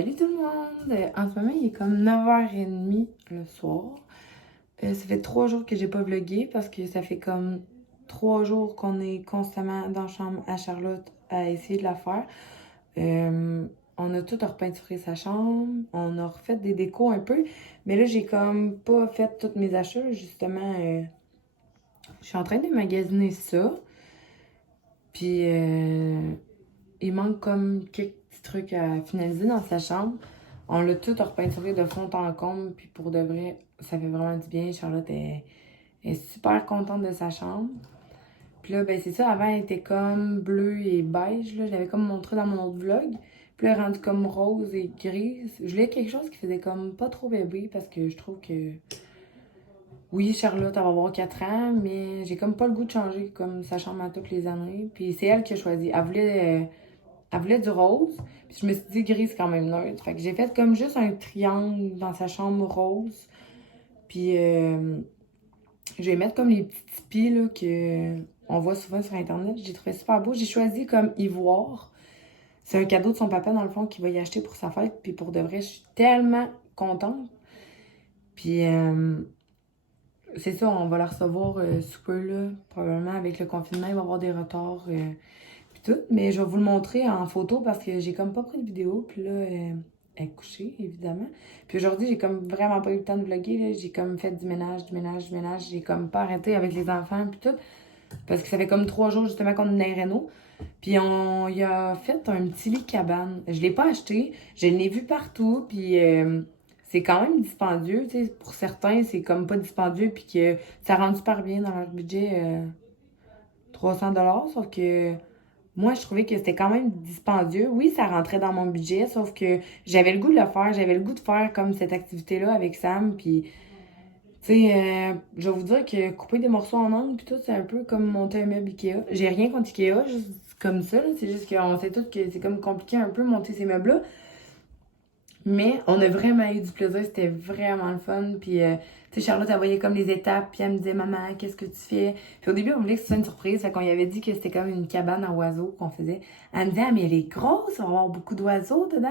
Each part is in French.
Salut tout le monde! En ce moment, il est comme 9h30 le soir. Ça fait 3 jours que j'ai pas vlogué parce que ça fait comme 3 jours qu'on est constamment dans la chambre à Charlotte à essayer de la faire. On a tout repeinturé sa chambre, on a refait des décos un peu, mais là, j'ai comme pas fait tous mes achats. Justement, je suis en train de magasiner ça. Puis, il manque comme quelques petits trucs à finaliser dans sa chambre. On l'a tout repeinturé de fond en comble, puis pour de vrai, ça fait vraiment du bien. Charlotte est super contente de sa chambre. Puis là, ben c'est ça, avant, elle était comme bleue et beige, là. Je l'avais comme montré dans mon autre vlog. Puis là, elle est rendue comme rose et grise. Je voulais quelque chose qui faisait comme pas trop bébé, parce que je trouve que... Oui, Charlotte, elle va avoir 4 ans, mais j'ai comme pas le goût de changer comme sa chambre à toutes les années. Puis c'est elle qui a choisi. Elle voulait du rose. Puis je me suis dit gris, c'est quand même neutre. Fait que j'ai fait comme juste un triangle dans sa chambre rose. Puis je vais mettre comme les petits tipis là, que on voit souvent sur Internet. J'ai trouvé super beau. J'ai choisi comme ivoire. C'est un cadeau de son papa, dans le fond, qu'il va y acheter pour sa fête. Puis pour de vrai, je suis tellement contente. Puis c'est ça, on va la recevoir sous peu, là. Probablement avec le confinement, il va y avoir des retards. Puis tout. Mais je vais vous le montrer en photo parce que j'ai comme pas pris de vidéo. Puis là, elle est couchée, évidemment. Puis aujourd'hui, j'ai comme vraiment pas eu le temps de vlogger, là. J'ai comme fait du ménage, du ménage, du ménage. J'ai comme pas arrêté avec les enfants, puis tout. Parce que ça fait comme 3 jours, justement, qu'on est réno. Puis on y a fait un petit lit cabane. Je l'ai pas acheté. Je l'ai vu partout. Puis c'est quand même dispendieux. Tu sais, pour certains, c'est comme pas dispendieux. Puis que ça rentre super bien dans leur budget 300 $. Sauf que moi, je trouvais que c'était quand même dispendieux. Oui, ça rentrait dans mon budget, sauf que j'avais le goût de le faire. J'avais le goût de faire comme cette activité-là avec Sam. Puis, tu sais, je vais vous dire que couper des morceaux en angle, puis tout, c'est un peu comme monter un meuble Ikea. J'ai rien contre Ikea, juste comme ça, là. C'est juste qu'on sait tous que c'est comme compliqué un peu monter ces meubles-là. Mais on a vraiment eu du plaisir, c'était vraiment le fun. Puis, tu sais, Charlotte, elle voyait comme les étapes, puis elle me disait, maman, qu'est-ce que tu fais? Puis au début, on voulait que ce soit une surprise, fait qu'on y avait dit que c'était comme une cabane à oiseaux qu'on faisait. Elle me disait, ah, mais elle est grosse, on va avoir beaucoup d'oiseaux dedans.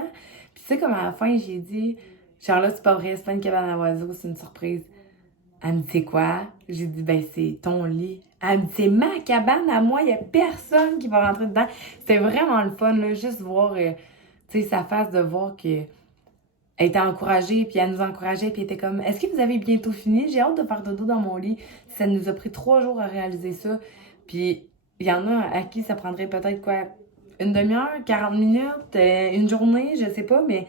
Puis, tu sais, comme à la fin, j'ai dit, Charlotte, c'est pas vrai, c'est pas une cabane à oiseaux, c'est une surprise. Elle me dit, c'est quoi? J'ai dit, ben, c'est ton lit. Elle me dit, c'est ma cabane à moi, il y a personne qui va rentrer dedans. C'était vraiment le fun, là, juste voir, tu sais, sa face de voir que elle était encouragée, puis elle nous encourageait, puis elle était comme, est-ce que vous avez bientôt fini? J'ai hâte de faire dodo dans mon lit. Ça nous a pris 3 jours à réaliser ça. Puis il y en a à qui ça prendrait peut-être quoi, une demi-heure, 40 minutes, une journée, je sais pas, mais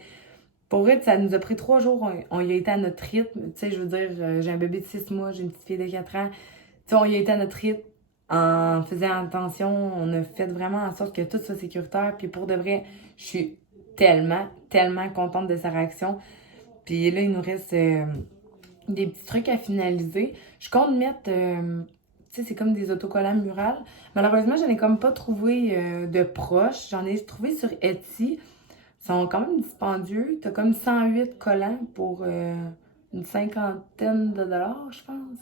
pour vrai, ça nous a pris 3 jours. On y a été à notre rythme. Tu sais, je veux dire, j'ai un bébé de 6 mois, j'ai une petite fille de 4 ans. Tu sais, on y a été à notre rythme en faisant attention. On a fait vraiment en sorte que tout soit sécuritaire. Puis pour de vrai, je suis tellement, tellement contente de sa réaction. Puis là, il nous reste des petits trucs à finaliser. Je compte mettre, tu sais, c'est comme des autocollants murales. Malheureusement, j'en ai comme pas trouvé de proches. J'en ai trouvé sur Etsy. Ils sont quand même dispendieux. T'as comme 108 collants pour une cinquantaine de dollars, je pense.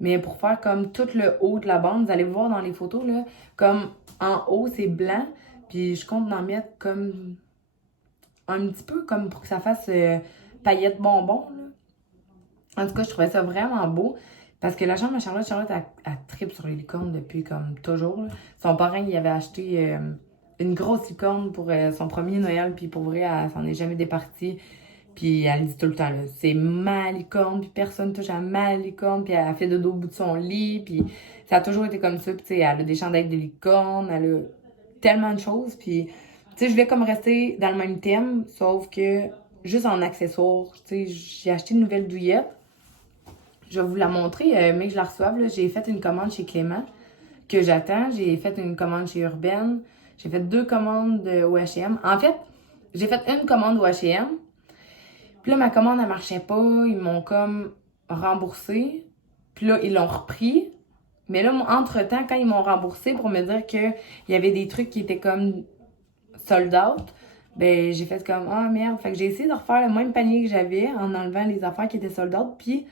Mais pour faire comme tout le haut de la bande, vous allez voir dans les photos, là, comme en haut, c'est blanc. Puis je compte en mettre comme un petit peu comme pour que ça fasse paillettes bonbons, là. En tout cas, je trouvais ça vraiment beau. Parce que la chambre à Charlotte, elle tripe sur les licornes depuis comme toujours, là. Son parrain, il avait acheté une grosse licorne pour son premier Noël. Puis pour vrai, elle s'en est jamais départie. Puis elle dit tout le temps, là, c'est ma licorne. Puis personne touche à ma licorne. Puis elle fait dodo au bout de son lit. Puis ça a toujours été comme ça. Puis tu sais, elle a des chandails de licorne. Elle a tellement de choses. Puis tu sais, je voulais comme rester dans le même thème. Sauf que juste en accessoires. Tu sais, j'ai acheté une nouvelle douillette. Je vais vous la montrer, mais que je la reçoive, là. J'ai fait une commande chez Clément que j'attends. J'ai fait une commande chez Urbaine. J'ai fait 2 commandes au H&M. En fait, j'ai fait une commande au H&M. Puis là, ma commande, elle marchait pas. Ils m'ont comme remboursé. Puis là, ils l'ont repris. Mais là, entre-temps, quand ils m'ont remboursé pour me dire qu'il y avait des trucs qui étaient comme sold out, ben j'ai fait comme, ah merde. Fait que j'ai essayé de refaire le même panier que j'avais en enlevant les affaires qui étaient sold out. Puis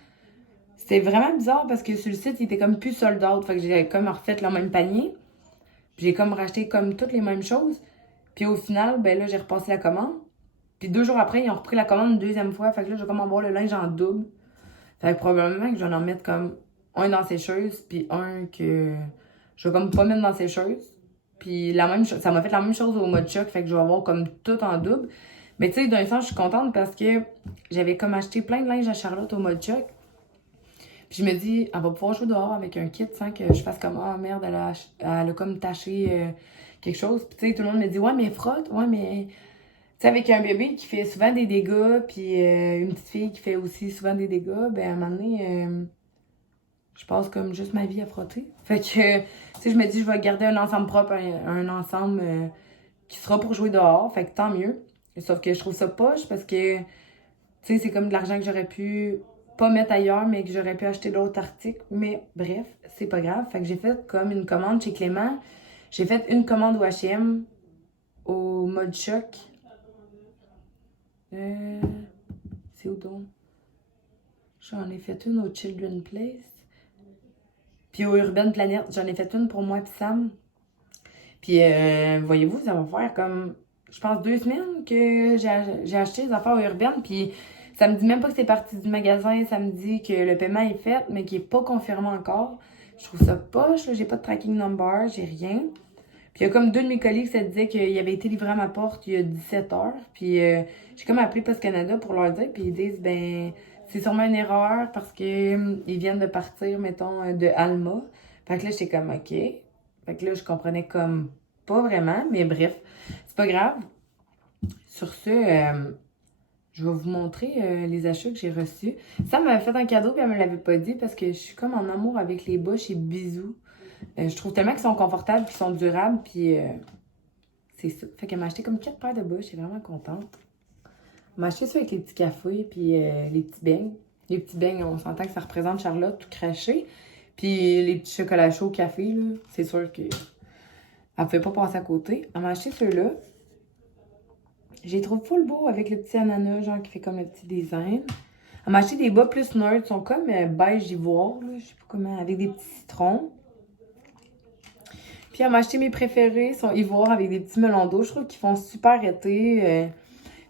c'était vraiment bizarre parce que sur le site, il était comme plus sold out. Fait que j'ai comme refait le même panier. Puis j'ai comme racheté comme toutes les mêmes choses. Puis au final, ben là, j'ai repassé la commande. Puis 2 jours après, ils ont repris la commande une deuxième fois. Fait que là, je vais comme avoir le linge en double. Fait que probablement que je vais en mettre comme un dans sécheuse, puis un que je vais comme pas mettre dans sécheuse. Puis la même chose, ça m'a fait la même chose au mode choc, fait que je vais avoir comme tout en double. Mais tu sais, d'un sens, je suis contente parce que j'avais comme acheté plein de linge à Charlotte au mode choc. Puis je me dis, elle va pouvoir jouer dehors avec un kit sans que je fasse comme, ah merde, elle a comme taché quelque chose. Puis tu sais, tout le monde me dit, ouais, mais frotte, ouais, mais. Tu sais, avec un bébé qui fait souvent des dégâts, puis une petite fille qui fait aussi souvent des dégâts, ben à un moment donné, je passe comme juste ma vie à frotter. Fait que, tu sais, je me dis, je vais garder un ensemble propre, un ensemble qui sera pour jouer dehors. Fait que tant mieux. Sauf que je trouve ça poche parce que, tu sais, c'est comme de l'argent que j'aurais pu pas mettre ailleurs, mais que j'aurais pu acheter d'autres articles. Mais bref, c'est pas grave. Fait que j'ai fait comme une commande chez Clément. J'ai fait une commande au H&M au mode choc. C'est où donc? J'en ai fait une au Children's Place. Puis au Urban Planet, j'en ai fait une pour moi et Sam. Puis voyez-vous, ça va faire comme, je pense, 2 semaines que j'ai acheté les affaires au Urban. Puis ça me dit même pas que c'est parti du magasin. Ça me dit que le paiement est fait, mais qu'il est pas confirmé encore. Je trouve ça poche, là. J'ai pas de tracking number, j'ai rien. Puis il y a comme 2 de mes collègues qui se disaient qu'il avait été livré à ma porte il y a 17 heures. Puis j'ai comme appelé Post Canada pour leur dire. Puis ils disent, ben, c'est sûrement une erreur parce que ils viennent de partir, mettons, de Alma. Fait que là, j'étais comme, OK. Fait que là, je comprenais comme pas vraiment, mais bref, c'est pas grave. Sur ce, je vais vous montrer les achats que j'ai reçus. Ça m'avait fait un cadeau, puis elle me l'avait pas dit parce que je suis comme en amour avec les bas chez Bisous. Je trouve tellement qu'ils sont confortables, qu'ils sont durables, puis c'est ça. Fait qu'elle m'a acheté comme 4 paires de bas, je suis vraiment contente. Elle m'a acheté ça avec les petits cafés, puis les petits beignes. Les petits beignes, on s'entend que ça représente Charlotte tout craché. Puis les petits chocolats chauds au café, là, c'est sûr que elle pouvait pas passer à côté. Elle m'a acheté ceux-là. Je les trouve full beau avec le petit ananas, genre qui fait comme le petit design. Elle m'a acheté des bas plus nerds, ils sont comme beige ivoire, là, je sais pas comment, avec des petits citrons. Puis elle m'a acheté mes préférés, ils sont ivoire avec des petits melons d'eau. Je trouve qu'ils font super été.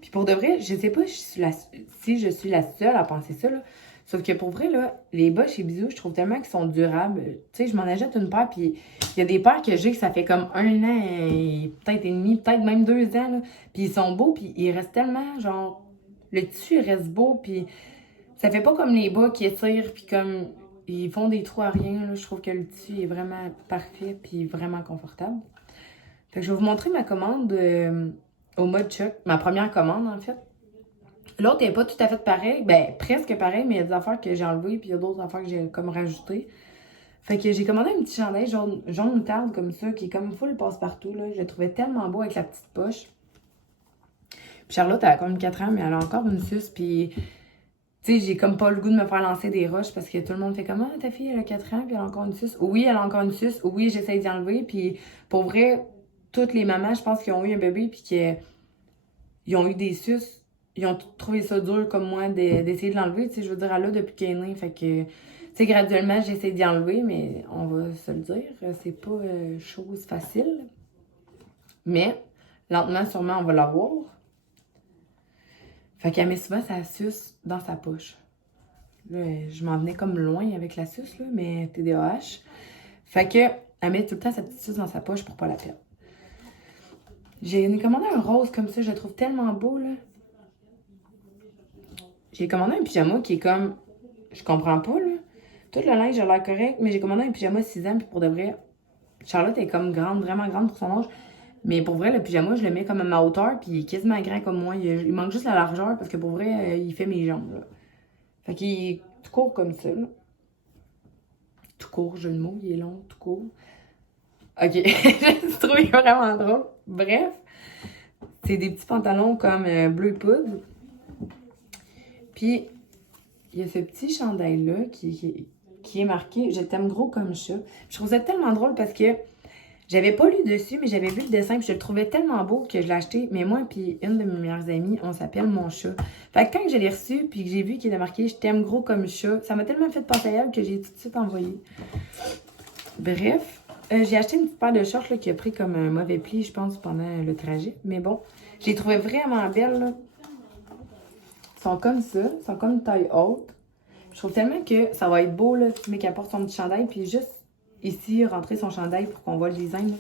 Puis pour de vrai, je sais pas si je suis la seule à penser ça, là. Sauf que pour vrai, là, les bas chez Bisous, je trouve tellement qu'ils sont durables. Tu sais, je m'en achète une paire, puis il y a des paires que j'ai que ça fait comme 1 an, et peut-être et demi, peut-être même 2 ans, là. Puis ils sont beaux, puis ils restent tellement, genre, le tissu il reste beau, puis ça fait pas comme les bas qui étirent, puis comme ils font des trous à rien, là. Je trouve que le tissu est vraiment parfait, puis vraiment confortable. Fait que je vais vous montrer ma commande au mode choc. Ma première commande, en fait. L'autre n'est pas tout à fait pareil. Ben, presque pareil, mais il y a des affaires que j'ai enlevées, puis il y a d'autres affaires que j'ai comme rajoutées. Fait que j'ai commandé un petit chandail jaune moutarde comme ça, qui est comme full passe-partout, là. Je le trouvais tellement beau avec la petite poche. Puis Charlotte, elle a comme 4 ans, mais elle a encore une suce, puis... Tu sais, j'ai comme pas le goût de me faire lancer des roches parce que tout le monde fait comme, ah, ta fille, elle a 4 ans, puis elle a encore une suce. Oui, elle a encore une suce. Oui, j'essaie d'y enlever. Puis pour vrai, toutes les mamans, je pense, qui ont eu un bébé, puis qui ont eu des suces, ils ont trouvé ça dur comme moi d'essayer de l'enlever. Tu sais, je veux dire, elle a depuis qu'elle est née. Fait que, tu sais, graduellement, j'essaie d'y enlever, mais on va se le dire, c'est pas chose facile. Mais, lentement, sûrement, on va l'avoir. Fait qu'elle met souvent sa suce dans sa poche. Là, je m'en venais comme loin avec la suce, là, mais TDAH. Fait que, elle met tout le temps sa petite suce dans sa poche pour pas la perdre. J'ai commandé un rose comme ça, je le trouve tellement beau, là. J'ai commandé un pyjama qui est comme... Je comprends pas, là. Tout le linge a l'air correct, mais j'ai commandé un pyjama 6 ans, puis pour de vrai, Charlotte est comme grande, vraiment grande pour son âge. Mais pour vrai, le pyjama, je le mets comme à ma hauteur, puis il est quasiment grand comme moi. Il manque juste la largeur, parce que pour vrai, il fait mes jambes, là. Fait qu'il est tout court comme ça, là. Tout court, jeu de mots, il est long, tout court. Ok, j'ai trouvé vraiment drôle. Bref, c'est des petits pantalons comme bleu poudre. Puis, il y a ce petit chandail-là qui est marqué « Je t'aime gros comme chat ». Je trouve ça tellement drôle parce que j'avais pas lu dessus, mais j'avais vu le dessin puis je le trouvais tellement beau que je l'ai acheté. Mais moi puis une de mes meilleures amies, on s'appelle Mon Chat. Fait que quand je l'ai reçu puis que j'ai vu qu'il était marqué « Je t'aime gros comme chat », ça m'a tellement fait penser à elle que j'ai tout de suite envoyé. Bref, j'ai acheté une petite paire de shorts là, qui a pris comme un mauvais pli, je pense, pendant le trajet. Mais bon, je les trouvais vraiment belles, là. Ils sont comme ça. Ils sont comme taille haute. Je trouve tellement que ça va être beau, là, si mec apporte son petit chandail, puis juste ici, rentrer son chandail pour qu'on voit le design.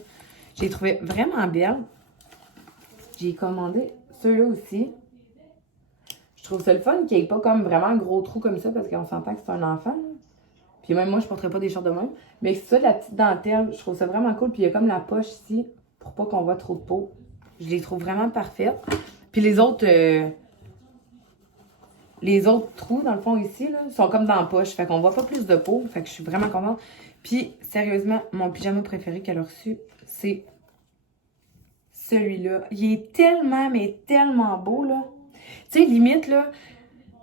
J'ai trouvé vraiment belle. J'ai commandé ceux-là aussi. Je trouve ça le fun qu'il n'y ait pas comme vraiment un gros trou comme ça, parce qu'on s'entend que c'est un enfant. Là. Puis même moi, je porterais pas des shorts de même. Mais c'est ça, la petite dentelle, je trouve ça vraiment cool. Puis il y a comme la poche ici, pour pas qu'on voit trop de peau. Je les trouve vraiment parfaites. Puis les autres trous, dans le fond, ici, là, sont comme dans la poche. Fait qu'on voit pas plus de peau. Fait que je suis vraiment contente. Puis, sérieusement, mon pyjama préféré qu'elle a reçu, c'est celui-là. Il est tellement, mais tellement beau, là. Tu sais, limite, là,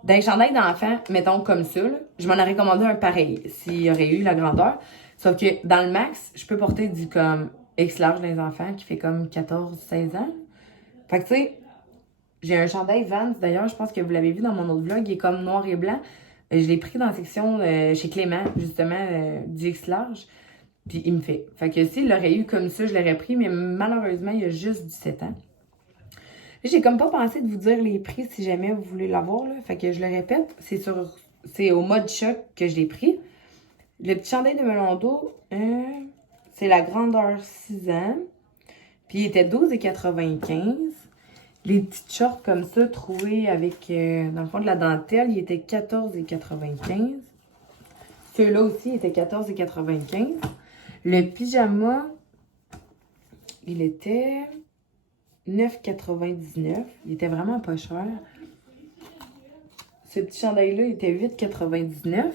d'un chandail d'enfant, mettons comme ça, là, je m'en aurais commandé un pareil, s'il y aurait eu la grandeur. Sauf que dans le max, je peux porter du comme X large des enfants qui fait comme 14-16 ans. Fait que tu sais, j'ai un chandail Vans, d'ailleurs, je pense que vous l'avez vu dans mon autre vlog, il est comme noir et blanc. Je l'ai pris dans la section chez Clément, justement, du X large. Puis il me fait. Fait que s'il l'aurait eu comme ça, je l'aurais pris, mais malheureusement, il y a juste 17 ans. J'ai comme pas pensé de vous dire les prix si jamais vous voulez l'avoir, là. Fait que je le répète, c'est au mode choc que je l'ai pris. Le petit chandail de melon d'eau, c'est la grandeur 6 ans. Puis il était 12,95. Les petites shorts comme ça, troués avec, dans le fond, de la dentelle, il était 14,95. Ceux-là aussi étaient 14,95. Le pyjama, il était 9,99. Il était vraiment pas cher. Ce petit chandail-là, il était 8,99.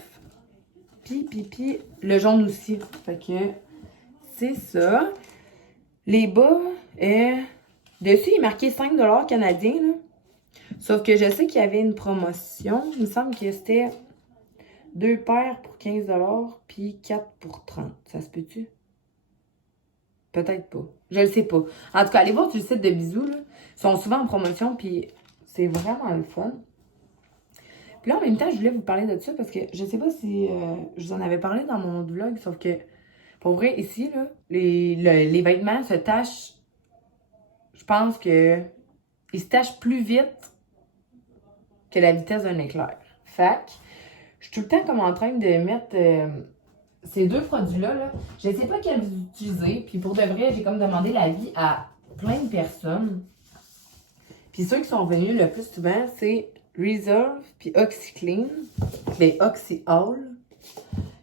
Puis, le jaune aussi. Fait que, c'est ça. Les bas, dessus, il est marqué 5$ canadiens, là. Sauf que je sais qu'il y avait une promotion. Il me semble que c'était 2 paires pour 15$, puis 4 pour 30$. Ça se peut-tu? Peut-être pas. Je le sais pas. En tout cas, allez voir sur le site de Bisous, là. Ils sont souvent en promotion, puis c'est vraiment le fun. Puis là, en même temps, je voulais vous parler de ça parce que je sais pas si je vous en avais parlé dans mon autre vlog, sauf que, pour vrai, ici, là, les vêtements se tachent. Je pense que ils se tachent plus vite que la vitesse d'un éclair. Fait que, je suis tout le temps comme en train de mettre ces deux produits-là. Là. Je ne sais pas quels vous utilisez. Puis pour de vrai, j'ai comme demandé l'avis à plein de personnes. Puis ceux qui sont venus le plus souvent, c'est Resolve puis OxyClean. Ben, OxyAll.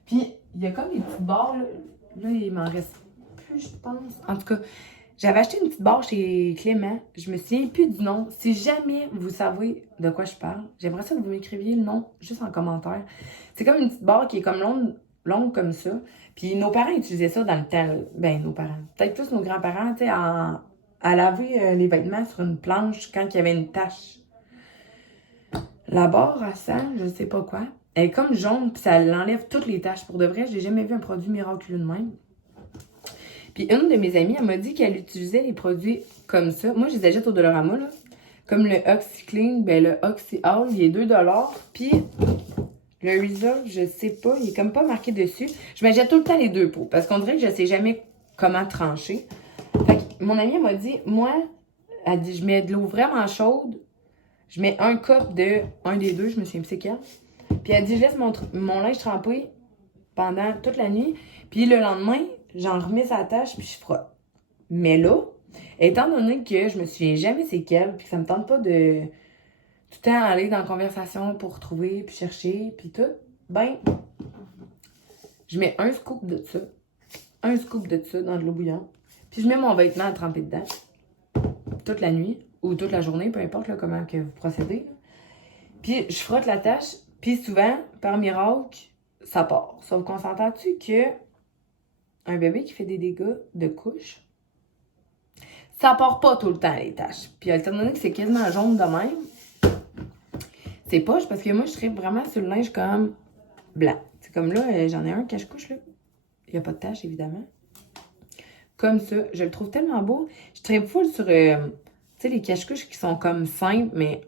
Puis il y a comme des petites barres. Là, il m'en reste plus, je pense. En tout cas, j'avais acheté une petite barre chez Clément. Je me souviens plus du nom. Si jamais vous savez de quoi je parle, j'aimerais ça que vous m'écriviez le nom juste en commentaire. C'est comme une petite barre qui est comme longue comme ça. Puis nos parents utilisaient ça dans le temps. Ben, nos parents. Peut-être plus nos grands-parents, tu sais, à laver les vêtements sur une planche quand il y avait une tache. La barre à sang, je sais pas quoi. Elle est comme jaune, puis ça l'enlève toutes les taches. Pour de vrai, j'ai jamais vu un produit miraculeux de même. Puis une de mes amies, elle m'a dit qu'elle utilisait les produits comme ça. Moi, je les achète au Dollarama, là. Comme le OxyClean, ben le OxyAll, il est 2$. Puis le Resolve, je sais pas, il est comme pas marqué dessus. Je m'achète tout le temps les deux pots, parce qu'on dirait que je sais jamais comment trancher. Fait que mon amie, elle m'a dit, moi, elle dit, je mets de l'eau vraiment chaude. Je mets un cup de un des deux, je me souviens plus c'est quel. Puis elle dit, je laisse mon linge tremper pendant toute la nuit. Puis le lendemain, j'en remets sa tâche puis je frotte. Mais là, étant donné que je me souviens jamais c'est quel, puis que ça me tente pas de tout le temps aller dans la conversation pour trouver, puis chercher, puis tout, ben, je mets un scoop de ça. Un scoop de ça dans de l'eau bouillante. Puis je mets mon vêtement à tremper dedans. Toute la nuit, ou toute la journée, peu importe là, comment que vous procédez. Là. Puis je frotte la tâche, puis souvent, par miracle, ça part. Sauf qu'on s'entend-tu que un bébé qui fait des dégâts de couche, ça part pas tout le temps les taches. Puis étant donné que c'est quasiment jaune de même, c'est poche parce que moi je tripe vraiment sur le linge comme blanc. C'est comme là, j'en ai un cache-couche là. Il n'y a pas de tache évidemment. Comme ça, je le trouve tellement beau. Je tripe full sur les cache-couches qui sont comme simples, mais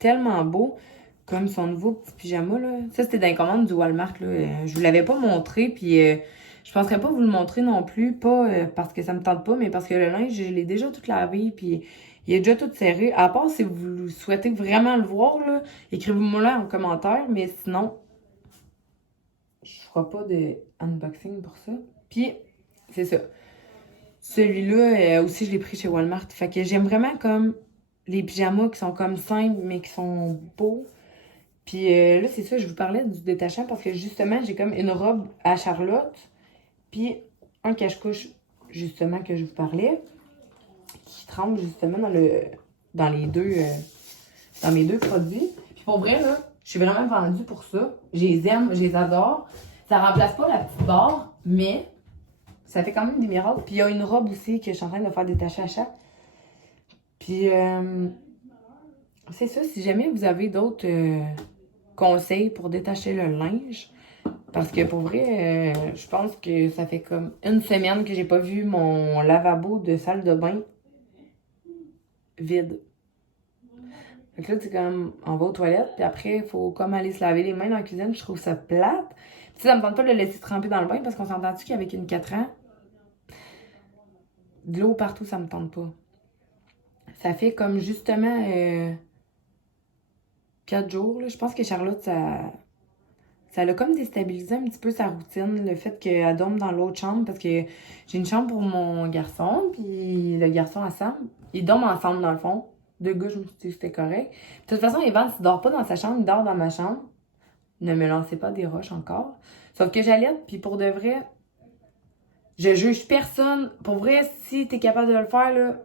tellement beaux. Comme son nouveau petit pyjama là. Ça c'était dans les commandes du Walmart là. Je vous l'avais pas montré, puis je penserais pas vous le montrer non plus, pas parce que ça me tente pas, mais parce que le linge, je l'ai déjà tout lavé, puis Il est déjà tout serré. À part si vous souhaitez vraiment le voir, là, écrivez-moi là en commentaire. Mais sinon, je ferai pas de unboxing pour ça. Puis, c'est ça. Celui-là, aussi, je l'ai pris chez Walmart. Fait que j'aime vraiment comme les pyjamas qui sont comme simples, mais qui sont beaux. Puis là, c'est ça, je vous parlais du détachant parce que justement, j'ai comme une robe à Charlotte, puis un cache-couche, justement, que je vous parlais, qui trempe justement dans les deux, dans mes deux produits. Puis pour vrai, là, je suis vraiment vendue pour ça. Je les aime, je les adore. Ça remplace pas la petite barre, mais ça fait quand même des miracles. Puis il y a une robe aussi que je suis en train de faire détacher à chaque. Puis c'est ça, si jamais vous avez d'autres conseils pour détacher le linge, parce que pour vrai, je pense que ça fait comme une semaine que j'ai pas vu mon lavabo de salle de bain vide. Fait que là, c'est comme, on va aux toilettes, puis après, il faut comme aller se laver les mains dans la cuisine. Je trouve ça plate. Puis ça me tente pas de le laisser tremper dans le bain, parce qu'on s'entend-tu qu'avec une 4 ans, de l'eau partout, ça me tente pas. Ça fait comme justement 4 jours, là. Je pense que Charlotte, ça l'a comme déstabilisé un petit peu sa routine, le fait qu'elle dorme dans l'autre chambre, parce que j'ai une chambre pour mon garçon, puis le garçon à Sam. Ils dorment ensemble, dans le fond. Deux gars, je me suis dit que c'était correct. De toute façon, Evan, il dort pas dans sa chambre, il dort dans ma chambre. Ne me lancez pas des roches encore. Sauf que j'allaite, puis pour de vrai, je juge personne. Pour vrai, si t'es capable de le faire, là,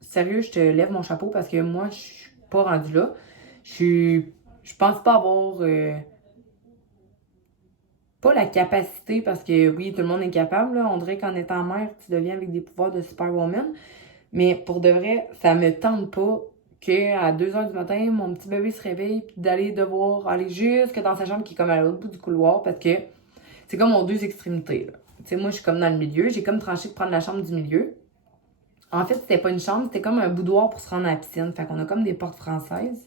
sérieux, je te lève mon chapeau parce que moi, je suis pas rendue là. Je pense pas avoir pas la capacité parce que oui, tout le monde est capable. Là. On dirait qu'en étant mère, tu deviens avec des pouvoirs de superwoman. Mais pour de vrai, ça me tente pas qu'à 2 h du matin, mon petit bébé se réveille puis d'aller devoir aller jusque dans sa chambre qui est comme à l'autre bout du couloir parce que c'est comme aux deux extrémités. Tu sais, moi, je suis comme dans le milieu. J'ai comme tranché de prendre la chambre du milieu. En fait, c'était pas une chambre, c'était comme un boudoir pour se rendre à la piscine. Fait qu'on a comme des portes françaises.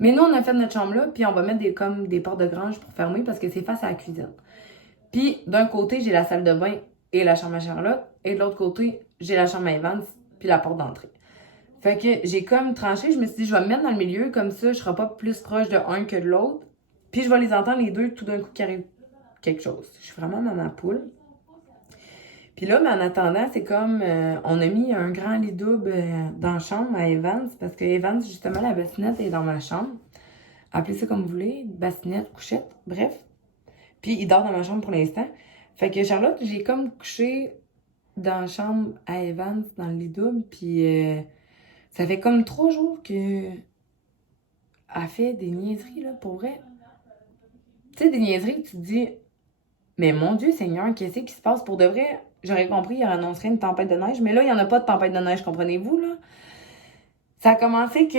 Mais nous, on a fait notre chambre là, puis on va mettre comme des portes de grange pour fermer parce que c'est face à la cuisine. Puis, d'un côté, j'ai la salle de bain et la chambre à Charlotte. Et de l'autre côté, j'ai la chambre à Evans puis la porte d'entrée. Fait que j'ai comme tranché, je me suis dit, je vais me mettre dans le milieu, comme ça, je serai pas plus proche de un que de l'autre. Puis je vais les entendre les deux tout d'un coup qui arrive quelque chose. Je suis vraiment maman poule. Puis là, mais en attendant, c'est comme, on a mis un grand lit double dans la chambre à Evans, parce que Evans, justement, la bassinette est dans ma chambre. Appelez ça comme vous voulez, bassinette, couchette, bref. Puis il dort dans ma chambre pour l'instant. Fait que Charlotte, j'ai comme couché dans la chambre à Evans, dans le lit double, puis ça fait comme 3 jours que elle fait des niaiseries, là, pour vrai. Tu sais, des niaiseries que tu te dis, mais mon Dieu Seigneur, qu'est-ce qui se passe pour de vrai? J'aurais compris, il annoncerait une tempête de neige, mais là, il n'y en a pas de tempête de neige, comprenez-vous, là? Ça a commencé que,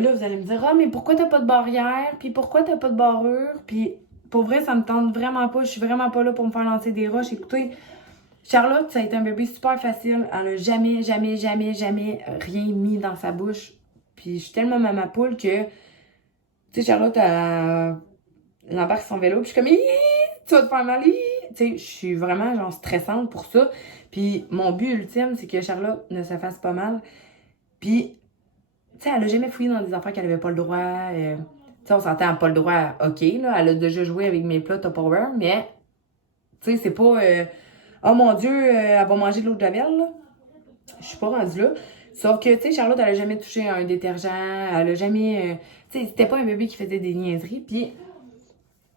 là, vous allez me dire, ah, mais pourquoi t'as pas de barrière? Puis pourquoi t'as pas de barrure? Puis pour vrai, ça me tente vraiment pas. Je suis vraiment pas là pour me faire lancer des roches. Écoutez, Charlotte, ça a été un bébé super facile. Elle a jamais, jamais, jamais, jamais rien mis dans sa bouche. Puis je suis tellement maman poule que, tu sais, Charlotte, elle embarque son vélo, puis je suis comme, Hi, tu vas te faire mal, hi. Tu sais, je suis vraiment, genre, stressante pour ça. Puis mon but ultime, c'est que Charlotte ne se fasse pas mal. Puis, tu sais, elle a jamais fouillé dans des affaires qu'elle avait pas le droit. Tu sais, on s'entend, elle a pas le droit, ok, là. Elle a déjà joué avec mes plats Tupperware, mais, tu sais, c'est pas, oh mon Dieu, elle va manger de l'eau de javel, là. Je suis pas rendue là. Sauf que, tu sais, Charlotte, elle a jamais touché à un détergent. Elle a jamais, tu sais, c'était pas un bébé qui faisait des niaiseries. Puis,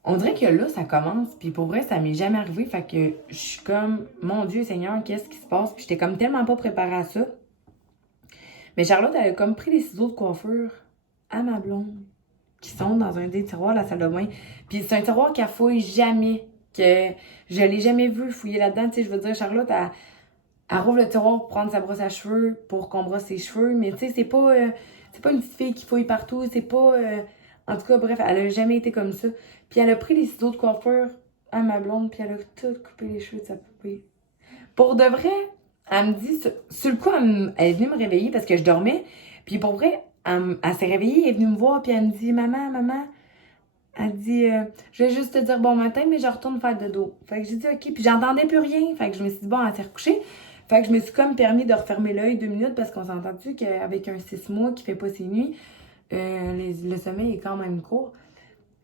on dirait que là, ça commence, puis pour vrai, ça m'est jamais arrivé, fait que je suis comme, mon Dieu Seigneur, qu'est-ce qui se passe? Puis j'étais comme tellement pas préparée à ça. Mais Charlotte, elle a comme pris les ciseaux de coiffure à ma blonde, qui sont dans un des tiroirs de la salle de bain. Puis c'est un tiroir qu'elle fouille jamais, que je l'ai jamais vu fouiller là-dedans. Tu sais, je veux dire, Charlotte, elle rouvre le tiroir pour prendre sa brosse à cheveux, pour qu'on brosse ses cheveux, mais tu sais, c'est pas une petite fille qui fouille partout, c'est pas... En tout cas, bref, elle a jamais été comme ça. Puis elle a pris les ciseaux de coiffure à ma blonde, puis elle a tout coupé les cheveux de sa poupée. Pour de vrai, elle me dit, sur le coup, elle est venue me réveiller parce que je dormais. Puis pour vrai, elle s'est réveillée, elle est venue me voir, puis elle me dit, maman, elle dit, je vais juste te dire bon matin, mais je retourne faire dodo. Fait que j'ai dit, ok, puis j'entendais plus rien. Fait que je me suis dit, bon, elle s'est recouchée. Fait que je me suis comme permis de refermer l'œil 2 minutes parce qu'on s'entend-tu qu'avec un 6 mois qui fait pas ses nuits, le sommeil est quand même court.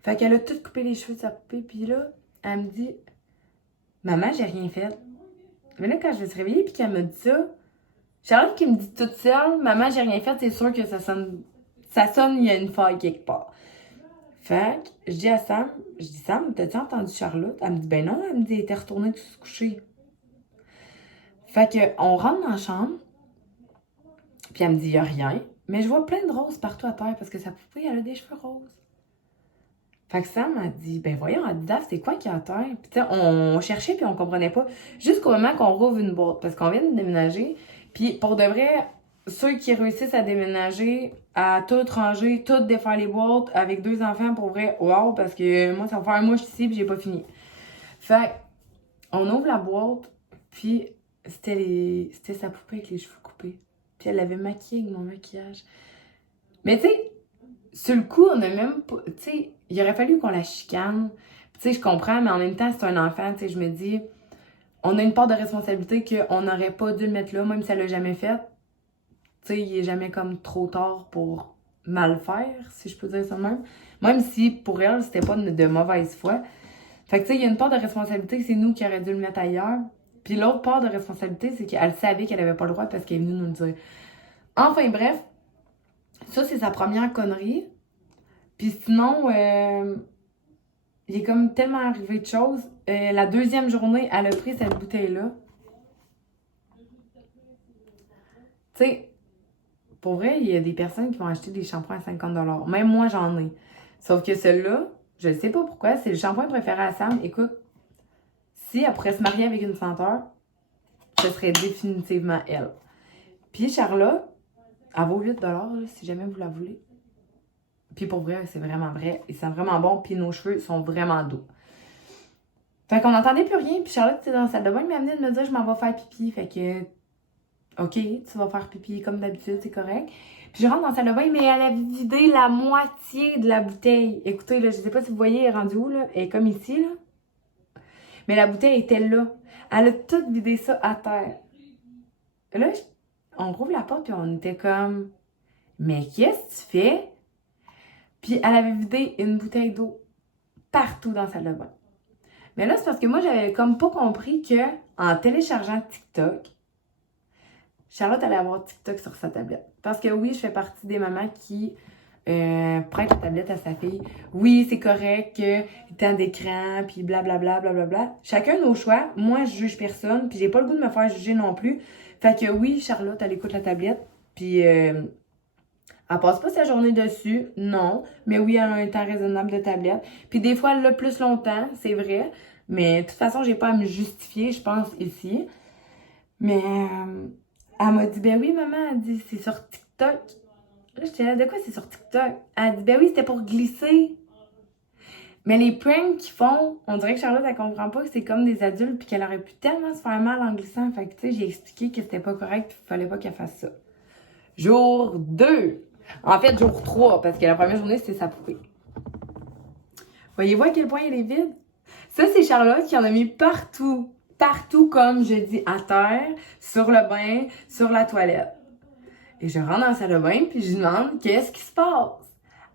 Fait qu'elle a tout coupé les cheveux de sa poupée, puis là, elle me dit Maman, j'ai rien fait. Mais là, quand je me suis réveillée puis qu'elle m'a dit ça, Charlotte qui me dit toute seule Maman, j'ai rien fait, c'est sûr que ça sonne, il y a une faille quelque part. Fait que je dis à Sam, Sam, t'as-tu entendu Charlotte? Elle me dit ben non, elle me dit elle était retournée se coucher. Fait que on rentre dans la chambre, puis elle me dit il y a rien, mais je vois plein de roses partout à terre parce que sa poupée, elle a des cheveux roses. Fait que Sam m'a dit, ben voyons, elle dit, Daph, c'est quoi qu'il y a à terre? Puis tu sais, on cherchait puis on comprenait pas. Jusqu'au moment qu'on rouvre une boîte, parce qu'on vient de déménager. Puis pour de vrai, ceux qui réussissent à déménager, à tout ranger, tout défaire les boîtes avec 2 enfants, pour vrai, wow, parce que moi, ça va faire un mois que je suis ici puis j'ai pas fini. Fait on ouvre la boîte, puis c'était sa poupée avec les cheveux coupés. Puis elle l'avait maquillée avec mon maquillage. Mais tu sais, sur le coup, on a même pas. Tu sais, il aurait fallu qu'on la chicane. Tu sais, je comprends, mais en même temps, c'est un enfant. Tu sais, je me dis, on a une part de responsabilité qu'on n'aurait pas dû le mettre là, même si elle l'a jamais fait. Tu sais, il est jamais comme trop tard pour mal faire, si je peux dire ça de même. Même si pour elle, c'était pas de mauvaise foi. Fait que tu sais, il y a une part de responsabilité que c'est nous qui aurions dû le mettre ailleurs. Puis l'autre part de responsabilité, c'est qu'elle savait qu'elle avait pas le droit parce qu'elle est venue nous le dire. Enfin bref, ça c'est sa première connerie. Puis sinon, il est comme tellement arrivé de choses. La deuxième journée, elle a pris cette bouteille-là. Tu sais, pour vrai, il y a des personnes qui vont acheter des shampoings à 50$. Même moi, j'en ai. Sauf que celui-là, je sais pas pourquoi, c'est le shampoing préféré à Sam. Écoute, si elle pourrait se marier avec une senteur, ce serait définitivement elle. Puis Charlotte, elle vaut 8$, là, si jamais vous la voulez. Puis pour vrai, c'est vraiment vrai. Ils sont vraiment bons, puis nos cheveux sont vraiment doux. Fait qu'on n'entendait plus rien, puis Charlotte était dans la salle de bain, mais elle venait de me dire je m'en vais faire pipi. Fait que, ok, tu vas faire pipi comme d'habitude, c'est correct. Puis je rentre dans la salle de bain, mais elle a vidé la moitié de la bouteille. Écoutez, là, je sais pas si vous voyez, elle est rendue où, là. Elle est comme ici, là. Mais la bouteille était là. Elle a tout vidé ça à terre. Là, on rouvre la porte, puis on était comme, mais qu'est-ce que tu fais? Puis elle avait vidé une bouteille d'eau partout dans la salle de bain. Mais là, c'est parce que moi, j'avais comme pas compris que en téléchargeant TikTok, Charlotte allait avoir TikTok sur sa tablette. Parce que oui, je fais partie des mamans qui prêtent la tablette à sa fille. Oui, c'est correct que temps d'écran, puis blablabla, blablabla. Chacun nos choix. Moi, je juge personne, puis j'ai pas le goût de me faire juger non plus. Fait que oui, Charlotte, elle écoute la tablette, puis elle passe pas sa journée dessus, non. Mais oui, elle a un temps raisonnable de tablette. Puis des fois, elle l'a plus longtemps, c'est vrai. Mais de toute façon, j'ai pas à me justifier, je pense, ici. Mais elle m'a dit, ben oui, maman, elle dit, c'est sur TikTok. Là, j'étais là, de quoi c'est sur TikTok? Elle dit, ben oui, c'était pour glisser. Mais les pranks qu'ils font, on dirait que Charlotte, elle comprend pas que c'est comme des adultes puis qu'elle aurait pu tellement se faire mal en glissant. Fait que, tu sais, j'ai expliqué que c'était pas correct puis qu'il fallait pas qu'elle fasse ça. Jour 2. En fait, jour 3, parce que la première journée, c'était sa poupée. Voyez-vous à quel point elle est vide? Ça, c'est Charlotte qui en a mis partout. Partout, comme je dis, à terre, sur le bain, sur la toilette. Et je rentre dans la salle de bain, puis je lui demande qu'est-ce qui se passe.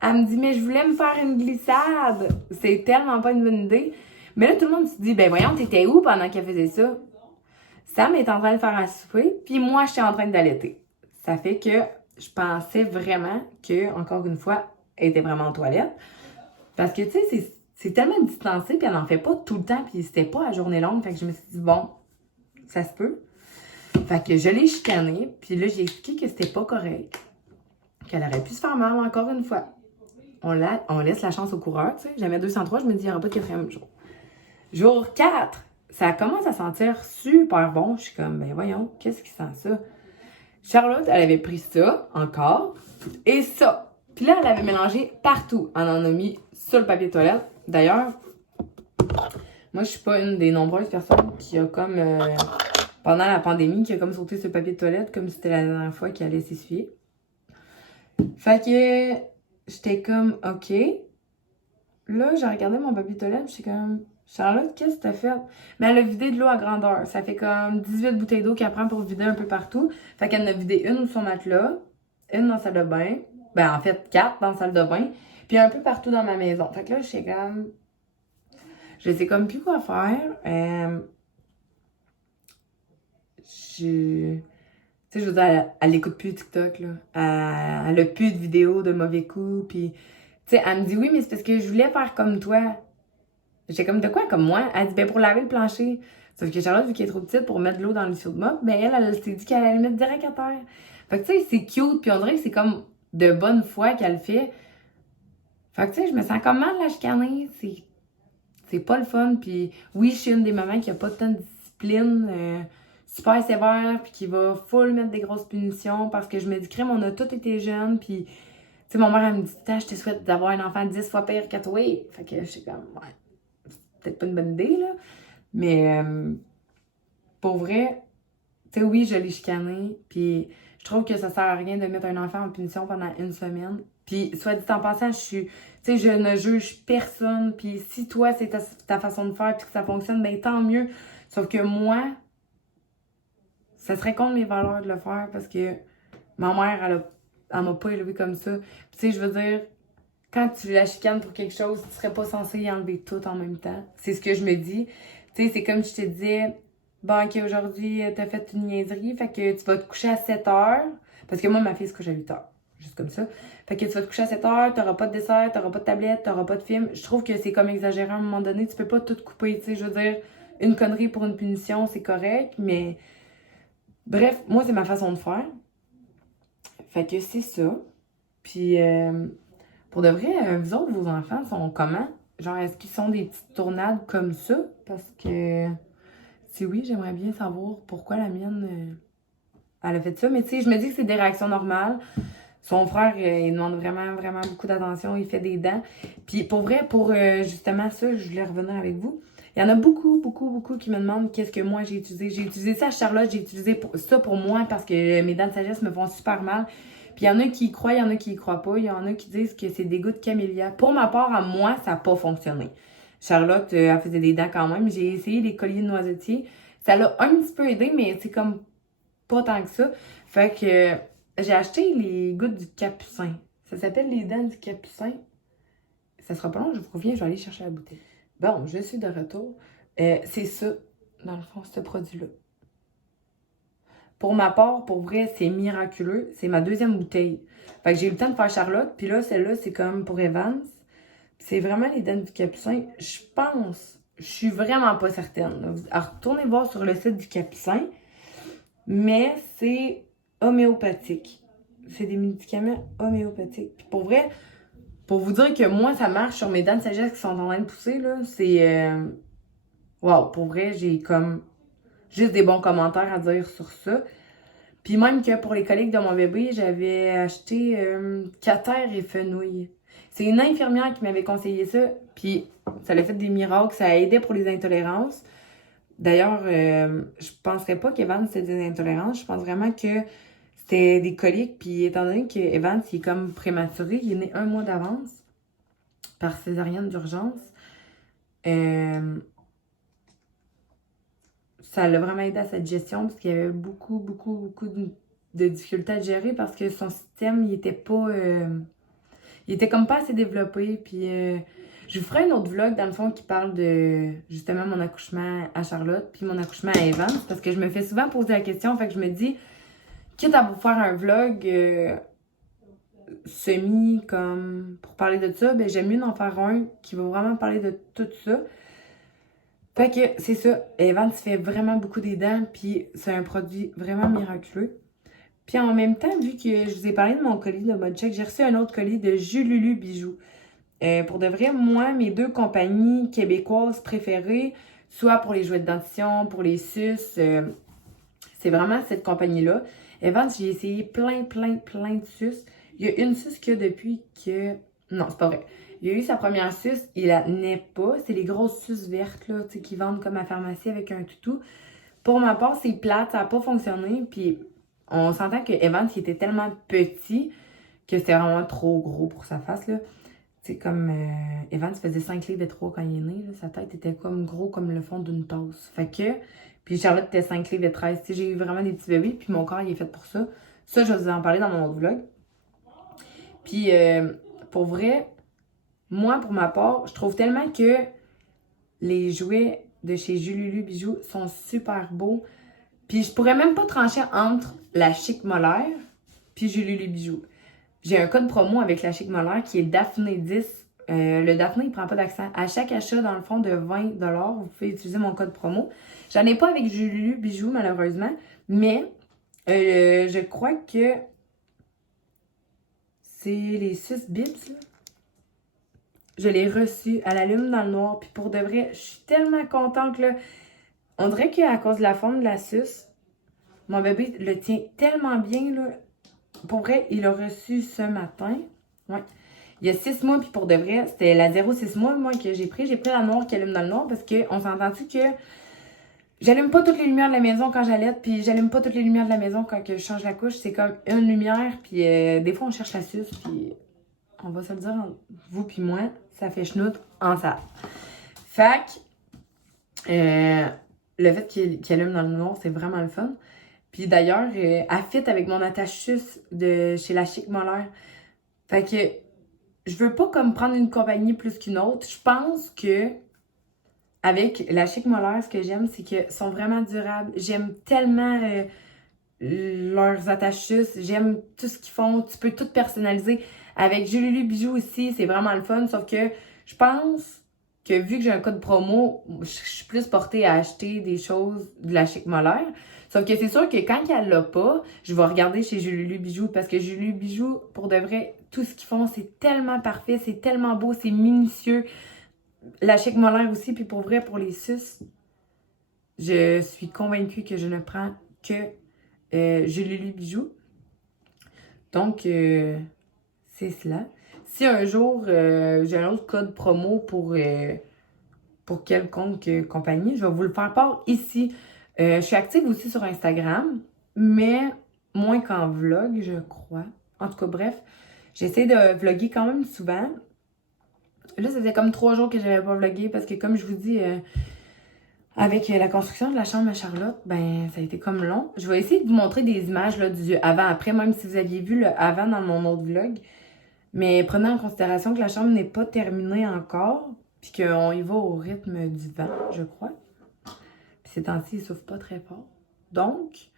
Elle me dit, mais je voulais me faire une glissade. C'est tellement pas une bonne idée. Mais là, tout le monde se dit, ben voyons, t'étais où pendant qu'elle faisait ça? Sam est en train de faire un souper, puis moi, j'étais en train d'allaiter. Ça fait que je pensais vraiment que, encore une fois, elle était vraiment en toilette. Parce que, tu sais, c'est tellement distancé, puis elle n'en fait pas tout le temps, puis c'était pas à journée longue. Fait que je me suis dit, bon, ça se peut. Fait que je l'ai chicanée, puis là, j'ai expliqué que c'était pas correct. Qu'elle aurait pu se faire mal encore une fois. On laisse la chance au coureur, tu sais. Jamais 203, je me dis, il n'y aura pas de quatrième jour. Jour 4, ça commence à sentir super bon. Je suis comme, ben voyons, qu'est-ce qui sent ça? Charlotte, elle avait pris ça, encore, et ça. Puis là, elle avait mélangé partout. Elle en a mis sur le papier de toilette. D'ailleurs, moi, je suis pas une des nombreuses personnes qui a comme, pendant la pandémie, qui a comme sauté sur le papier de toilette, comme si c'était la dernière fois qu'elle allait s'essuyer. Fait que, j'étais comme, OK. Là, j'ai regardé mon papier de toilette, j'étais comme, Charlotte, qu'est-ce que t'as fait? Mais elle a vidé de l'eau à grandeur. Ça fait comme 18 bouteilles d'eau qu'elle prend pour vider un peu partout. Fait qu'elle en a vidé une sur son matelas, une dans la salle de bain. Ben, en fait, 4 dans la salle de bain. Puis un peu partout dans ma maison. Fait que là, je sais comme. Je sais comme plus quoi faire. Je. Tu sais, je veux dire, elle écoute plus TikTok, là. Elle a plus de vidéos de mauvais coups. Puis, tu sais, elle me dit oui, mais c'est parce que je voulais faire comme toi. J'étais comme de quoi comme moi? Elle dit ben pour laver le plancher. Sauf que Charlotte, vu qu'elle est trop petite pour mettre de l'eau dans le seau de mop, ben elle s'est dit qu'elle allait le mettre direct à terre. Fait que tu sais, c'est cute, puis on dirait que c'est comme de bonne foi qu'elle le fait. Fait que tu sais, je me sens comme mal de la chicaner. C'est pas le fun. Puis oui, je suis une des mamans qui a pas tant de discipline, super sévère, puis qui va full mettre des grosses punitions parce que je me dis, crème, on a tous été jeunes, puis tu sais, mon mère, elle me dit, je te souhaite d'avoir un enfant 10 fois pire que toi. Fait que je suis comme, ouais, peut-être pas une bonne idée, là. Mais pour vrai, tu sais, oui, je l'ai chicané. Puis je trouve que ça sert à rien de mettre un enfant en punition pendant une semaine. Puis, soit dit en passant, tu sais, je ne juge personne. Puis si toi, c'est ta façon de faire puis que ça fonctionne, ben tant mieux. Sauf que moi, ça serait contre mes valeurs de le faire parce que ma mère, elle m'a pas élevée comme ça. Puis tu sais, je veux dire, quand tu la chicanes pour quelque chose, tu serais pas censé y enlever tout en même temps. C'est ce que je me dis. Tu sais, c'est comme si je te disais, bon, ok, aujourd'hui, t'as fait une niaiserie, fait que tu vas te coucher à 7 heures. Parce que moi, ma fille se couche à 8 heures. Juste comme ça. Fait que tu vas te coucher à 7 heures, t'auras pas de dessert, t'auras pas de tablette, t'auras pas de film. Je trouve que c'est comme exagéré à un moment donné. Tu peux pas tout couper, tu sais. Je veux dire, une connerie pour une punition, c'est correct, mais bref, moi, c'est ma façon de faire. Fait que c'est ça. Puis, pour de vrai, vous autres, vos enfants sont comment? Genre, est-ce qu'ils sont des petites tournades comme ça? Parce que si oui, j'aimerais bien savoir pourquoi la mienne, elle a fait ça. Mais tu sais, je me dis que c'est des réactions normales. Son frère, il demande vraiment, vraiment beaucoup d'attention. Il fait des dents. Puis pour vrai, pour justement ça, je voulais revenir avec vous. Il y en a beaucoup, beaucoup, beaucoup qui me demandent qu'est-ce que moi j'ai utilisé. J'ai utilisé ça à Charlotte, j'ai utilisé ça pour moi parce que mes dents de sagesse me font super mal. Puis il y en a qui y croient, il y en a qui y croient pas. Il y en a qui disent que c'est des gouttes de camélia. Pour ma part, à moi, ça n'a pas fonctionné. Charlotte, elle faisait des dents quand même. J'ai essayé les colliers de noisetier. Ça l'a un petit peu aidé, mais c'est comme pas tant que ça. Fait que j'ai acheté les gouttes du Capucin. Ça s'appelle les dents du Capucin. Ça sera pas long, je vous reviens, je vais aller chercher la bouteille. Bon, je suis de retour. C'est ça, dans le fond, ce produit-là. Pour ma part, pour vrai, c'est miraculeux. C'est ma deuxième bouteille. Fait que j'ai eu le temps de faire Charlotte. Puis là, celle-là, c'est comme pour Evans. C'est vraiment les dents du Capucin. Je pense, je suis vraiment pas certaine. Là. Alors, retournez voir sur le site du Capucin. Mais c'est homéopathique. C'est des médicaments homéopathiques. Puis pour vrai, pour vous dire que moi, ça marche sur mes dents de sagesse qui sont en train de pousser, là, c'est... Wow, pour vrai, j'ai comme juste des bons commentaires à dire sur ça. Puis même que pour les coliques de mon bébé, j'avais acheté Cater et Fenouil. C'est une infirmière qui m'avait conseillé ça, puis ça a fait des miracles, ça a aidé pour les intolérances. D'ailleurs, je penserais pas qu'Evan c'était des intolérances, je pense vraiment que c'était des coliques, puis étant donné qu'Evan, il est comme prématuré, il est né 1 mois d'avance par césarienne d'urgence, ça l'a vraiment aidé à sa digestion parce qu'il y avait beaucoup, beaucoup, beaucoup de difficultés à gérer parce que son système, il était pas... il était comme pas assez développé. Puis je vous ferai un autre vlog dans le fond qui parle de justement mon accouchement à Charlotte puis mon accouchement à Evan parce que je me fais souvent poser la question. Fait que je me dis, quitte à vous faire un vlog semi comme pour parler de ça, ben j'aime mieux en faire un qui va vraiment parler de tout ça. Fait que c'est ça, Evan se fait vraiment beaucoup des dents, puis c'est un produit vraiment miraculeux. Puis en même temps, vu que je vous ai parlé de mon colis de Modcheck, j'ai reçu un autre colis de Jululu Bijoux. Pour de vrai, moi, mes 2 compagnies québécoises préférées, soit pour les jouets de dentition, pour les suces, c'est vraiment cette compagnie-là. Evan, j'ai essayé plein, plein, plein de suces. Il y a une suce que depuis que... Non, c'est pas vrai. Il a eu sa première suce, il la tenait pas. C'est les grosses suces vertes, là, tu sais, qui vendent comme à pharmacie avec un toutou. Pour ma part, c'est plate, ça n'a pas fonctionné. Puis on s'entend que Evans, il était tellement petit que c'était vraiment trop gros pour sa face, là. Tu sais, comme Evan, faisait 5 livres et 3 quand il est né. Là, sa tête était comme gros comme le fond d'une tasse. Fait que, puis Charlotte était 5 livres et 13. Tu sais, j'ai eu vraiment des petits bébés, puis mon corps, il est fait pour ça. Ça, je vais vous en parler dans mon autre vlog. Puis, pour vrai, moi, pour ma part, je trouve tellement que les jouets de chez Jululu Bijoux sont super beaux. Puis, je pourrais même pas trancher entre la Chic Molaire puis Jululu Bijoux. J'ai un code promo avec la Chic Molaire qui est Daphné 10. Le Daphné, il prend pas d'accent. À chaque achat, dans le fond, de 20 vous pouvez utiliser mon code promo. J'en ai pas avec Jululu Bijoux, malheureusement. Mais, je crois que c'est les 6 bibs, là. Je l'ai reçu à la lune dans le noir. Puis pour de vrai, je suis tellement contente, là. On dirait qu'à cause de la forme de la suce, mon bébé le tient tellement bien, là. Pour vrai, il l'a reçu ce matin. Ouais. Il y a 6 mois, puis pour de vrai, c'était la 0,6 mois, moi, que j'ai pris. J'ai pris la noire qui allume dans le noir parce qu'on s'entend-tu que j'allume pas toutes les lumières de la maison quand j'allaite, puis j'allume pas toutes les lumières de la maison quand que je change la couche. C'est comme une lumière, puis des fois, on cherche la suce, puis on va se le dire, vous puis moi, ça fait chenoute en salle. Fait que, le fait qu'il allume dans le noir, c'est vraiment le fun. Puis d'ailleurs, elle fit avec mon attache suce de chez la Chic Molaire. Fait que je veux pas comme prendre une compagnie plus qu'une autre. Je pense que avec la Chic Molaire, ce que j'aime, c'est qu'ils sont vraiment durables. J'aime tellement leurs attaches suce. J'aime tout ce qu'ils font. Tu peux tout personnaliser. Avec Jululu Bijoux aussi, c'est vraiment le fun. Sauf que je pense que vu que j'ai un code promo, je suis plus portée à acheter des choses de la Chic Molaire. Sauf que c'est sûr que quand elle l'a pas, je vais regarder chez Jululu Bijoux parce que Jululu Bijoux, pour de vrai, tout ce qu'ils font, c'est tellement parfait, c'est tellement beau, c'est minutieux. La Chic Molaire aussi, puis pour vrai, pour les suces, je suis convaincue que je ne prends que Jululu Bijoux. Donc, c'est cela. Si un jour j'ai un autre code promo pour quelconque compagnie, je vais vous le faire part ici. Je suis active aussi sur Instagram, mais moins qu'en vlog, je crois. En tout cas, bref, j'essaie de vlogger quand même souvent. Là, ça fait comme 3 jours que je n'avais pas vlogué parce que, comme je vous dis, avec la construction de la chambre à Charlotte, ben, ça a été comme long. Je vais essayer de vous montrer des images là, du avant-après, même si vous aviez vu le avant dans mon autre vlog. Mais prenez en considération que la chambre n'est pas terminée encore, puis qu'on y va au rythme du vent, je crois. Puis ces temps-ci, il souffle pas très fort. Donc,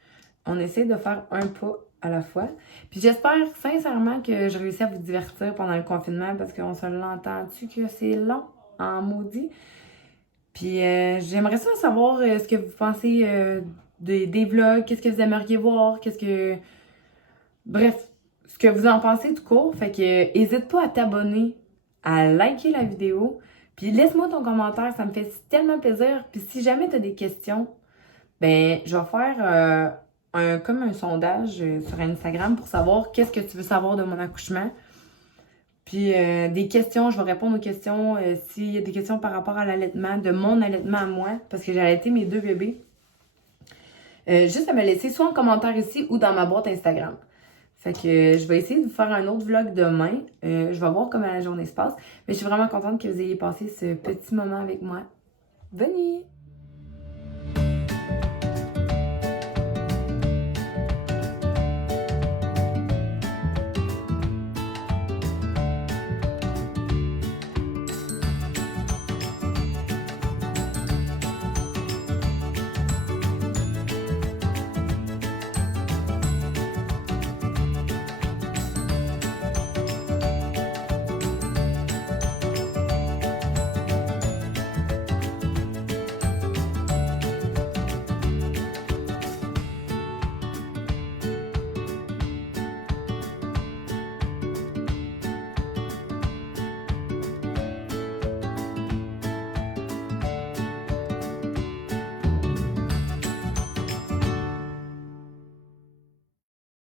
on essaie de faire un pas à la fois. Puis j'espère sincèrement que je réussis à vous divertir pendant le confinement parce qu'on se l'entend-tu que c'est long en maudit. Puis j'aimerais ça savoir ce que vous pensez des vlogs, qu'est-ce que vous aimeriez voir, qu'est-ce que... Bref, ce que vous en pensez tout court. Fait que n'hésite pas à t'abonner, à liker la vidéo. Puis laisse-moi ton commentaire, ça me fait tellement plaisir. Puis si jamais tu as des questions, ben je vais faire comme un sondage sur Instagram pour savoir qu'est-ce que tu veux savoir de mon accouchement. Puis des questions, je vais répondre aux questions. S'il y a des questions par rapport à l'allaitement, de mon allaitement à moi, parce que j'ai allaité mes 2 bébés. Juste à me laisser soit en commentaire ici ou dans ma boîte Instagram. Fait que je vais essayer de vous faire un autre vlog demain. Je vais voir comment la journée se passe. Mais je suis vraiment contente que vous ayez passé ce petit moment avec moi. Bonne nuit!